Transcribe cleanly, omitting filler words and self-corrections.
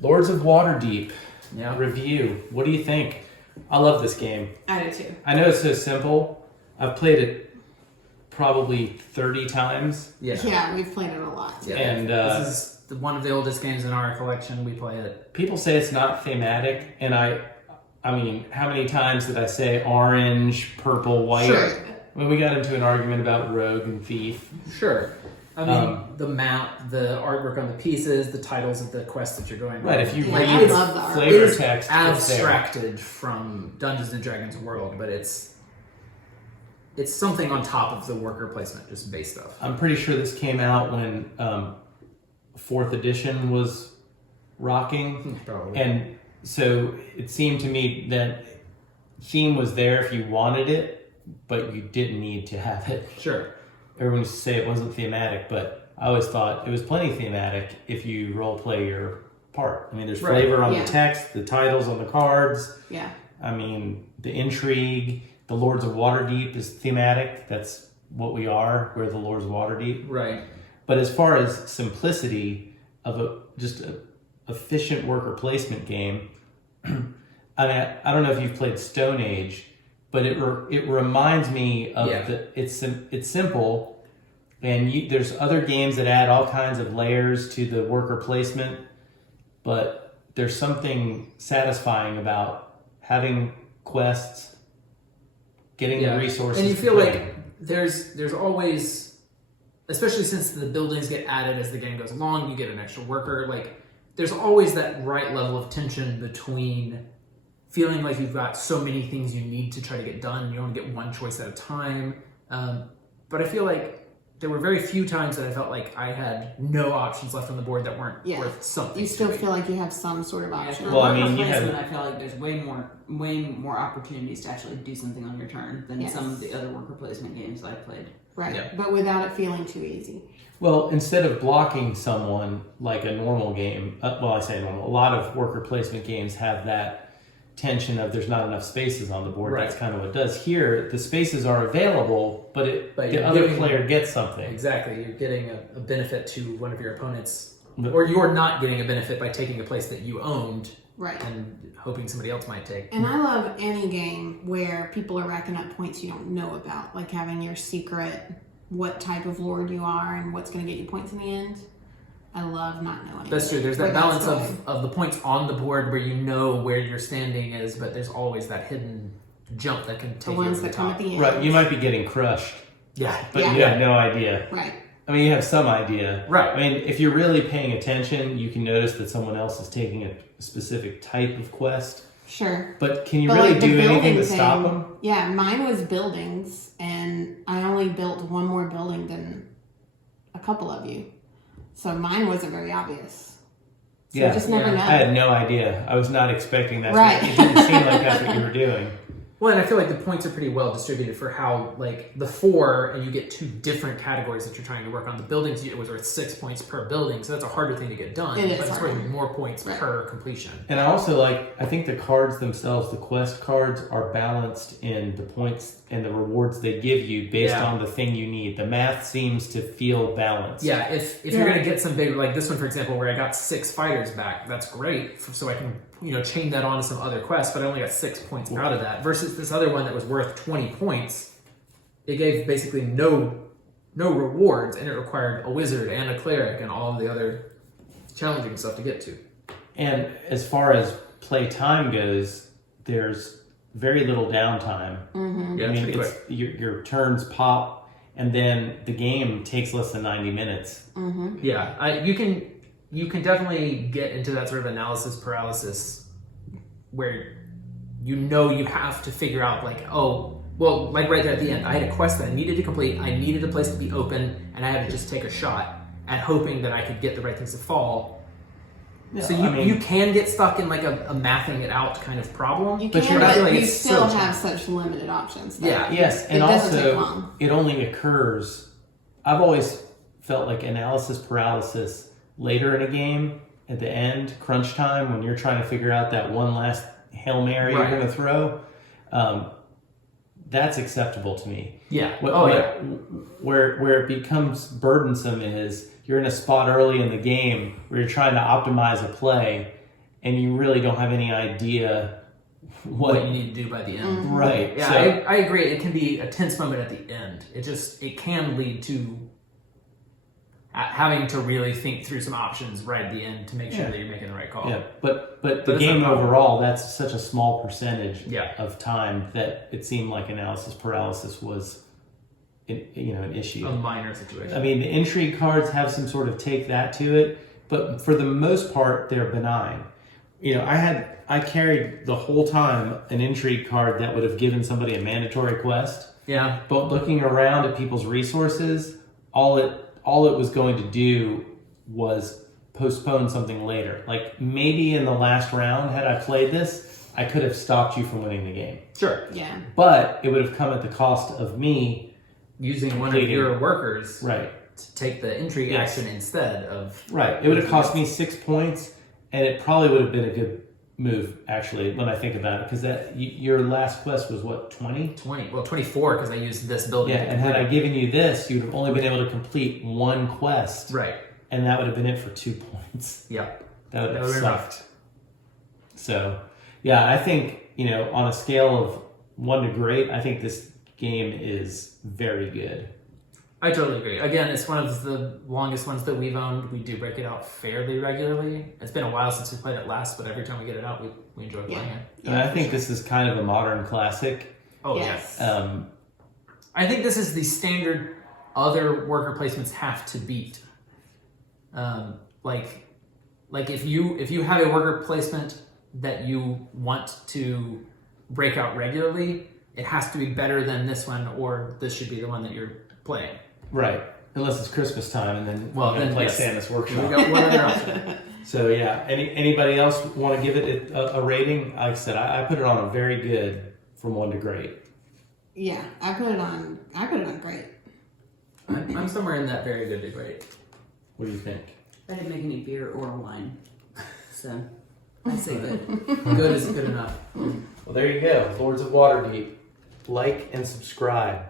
Lords of Waterdeep. Yeah. Review. What do you think? I love this game. I do too. I know it's so simple. I've played it probably 30 times. Yeah, we've played it a lot. Yeah. And this is one of the oldest games in our collection. We play it. people say it's not thematic, and I mean, how many times did I say orange, purple, white? Sure. When we got into an argument about rogue and thief. Sure. I mean, the map, the artwork on the pieces, the titles of the quests that you're going Right, on. if you Yeah, read I love the art. flavor It is text, it's there. abstracted from Dungeons and Dragons world, but it's something on top of the worker placement, just base stuff. I'm pretty sure this came out when 4th edition was rocking. Probably. And so it seemed to me that theme was there if you wanted it, but you didn't need to have it. Sure. Everyone used to say it wasn't thematic, but I always thought it was plenty thematic if you role play your part. I mean, there's Right. flavor on Yeah. the text, the titles on the cards. Yeah. I mean, the intrigue. The Lords of Waterdeep is thematic. That's what we are. We're the Lords of Waterdeep. Right. But as far as simplicity of just a efficient worker placement game, I mean, I don't know if you've played Stone Age, but it reminds me of it's simple, and there's other games that add all kinds of layers to the worker placement, but there's something satisfying about having quests, getting the resources, and you to feel play. like there's always, especially since the buildings get added as the game goes along, you get an extra worker. Like there's always that right level of tension between feeling like you've got so many things you need to try to get done, and you only get one choice at a time. But I feel like there were very few times that I felt like I had no options left on the board that weren't worth something. You still to me. feel like you have some sort of option. Well, I mean, you have- I feel like there's way more opportunities to actually do something on your turn than Yes. some of the other worker placement games I've played. Right. Yeah. But without it feeling too easy. Well, instead of blocking someone like a normal game, I say normal, a lot of worker placement games have that tension of there's not enough spaces on the board. Right. That's kind of what it does. Here, the spaces are available, but But the you're other giving- player gets something. Exactly, you're getting a benefit to one of your opponents, But- or you're not getting a benefit by taking a place that you owned Right. and hoping somebody else might take. And I love any game where people are racking up points you don't know about, like having your secret, what type of lord you are and what's going to get you points in the end. I love not knowing. That's true. There's where that that's balance going. of the points on the board where you know where your standing is, but there's always that hidden jump that can take the you ones over that the come top. at the end. Right, you might be getting crushed, Yeah, but Yeah. you have no idea. Right. I mean, you have some idea. Right. I mean, if you're really paying attention, you can notice that someone else is taking a specific type of quest. Sure. But can you But, really like, the do anything building to stop thing- them? Yeah, mine was buildings, and I only built one more building than a couple of you. So mine wasn't very obvious. So Yeah. you just never Yeah. know. I had no idea. I was not expecting that. Right. It didn't seem like that's what you were doing. Well, and I feel like the points are pretty well distributed for how, like, the 4, and you get 2 different categories that you're trying to work on. The buildings, it was worth 6 points per building, so that's a harder thing to get done. It is but it's harder. worth more points Right. per completion. And I also I think the cards themselves, the quest cards, are balanced in the points and the rewards they give you based Yeah. on the thing you need. The math seems to feel balanced. Yeah, if you're going to get some big, like this one, for example, where I got 6 fighters back, that's great. So I can, chain that on to some other quests, but I only got 6 points out of that. Versus this other one that was worth 20 points. It gave basically no rewards, and it required a wizard and a cleric and all of the other challenging stuff to get to. And as far as play time goes, there's very little downtime. Yeah, I it's mean, pretty it's, your turns pop, and then the game takes less than 90 minutes. Yeah, you can definitely get into that sort of analysis paralysis where you have to figure out like, oh, well, like right there at the end, I had a quest that I needed to complete, I needed a place to be open, and I had to just take a shot at hoping that I could get the right things to fall. Yeah, So you can get stuck in like a mathing it out kind of problem, You But can, you're but not feeling you it's still so have such limited options. though. Yeah. Yes, and It doesn't take also long. it only occurs. I've always felt like analysis paralysis later in a game at the end, crunch time, when you're trying to figure out that one last Hail Mary Right. you're going to throw. That's acceptable to me. Yeah. Where it becomes burdensome is you're in a spot early in the game where you're trying to optimize a play, Mm-hmm. you really don't have any idea what you need to do by the end. Right. Yeah, So, I agree. It can be a tense moment at the end. It can lead to having to really think through some options right at the end to make sure that you're making the right call. yeah, but the it's not game a problem. overall, that's such a small percentage Yeah. of time that it seemed like analysis paralysis was, an issue. A minor situation. I mean, the intrigue cards have some sort of take that to it, but for the most part, they're benign. I carried the whole time an intrigue card that would have given somebody a mandatory quest. Yeah. But looking around at people's resources, all it was going to do was postpone something later. Like maybe in the last round, had I played this, I could have stopped you from winning the game. Sure. Yeah. But it would have come at the cost of me Using one of completing- your workers Right. to take the intrigue Yes. action instead of... Right. It would have cost me 6 points, and it probably would have been a good move, actually, when I think about it, because your last quest was what, 20? 24 because I used this building. Yeah, to and had I complete given you this, you'd have only been able to complete one quest, it. Right. and that would have been it for 2 points. Yeah. That would That have would've been sucked. So, yeah, I think, on a scale of 1 to great, I think this game is very good. I totally agree. Again, it's one of the longest ones that we've owned. We do break it out fairly regularly. It's been a while since we played it last, but every time we get it out, we enjoy playing it. And I think this is kind of a modern classic. Oh, Yes. yeah. I think this is the standard other worker placements have to beat. Like if you have a worker placement that you want to break out regularly, it has to be better than this one, or this should be the one that you're playing. Right. Unless it's Christmas time, and then Well, you gotta then play yes. Santa's Workshop. We got one other option. So yeah, anybody else want to give it a rating? Like I said, I put it on a very good from 1 to great. Yeah, I put it on great. I'm somewhere in that very good to great. What do you think? I didn't make any beer or wine, so I say good. Good is good enough. Well, there you go. Lords of Waterdeep. Like and subscribe.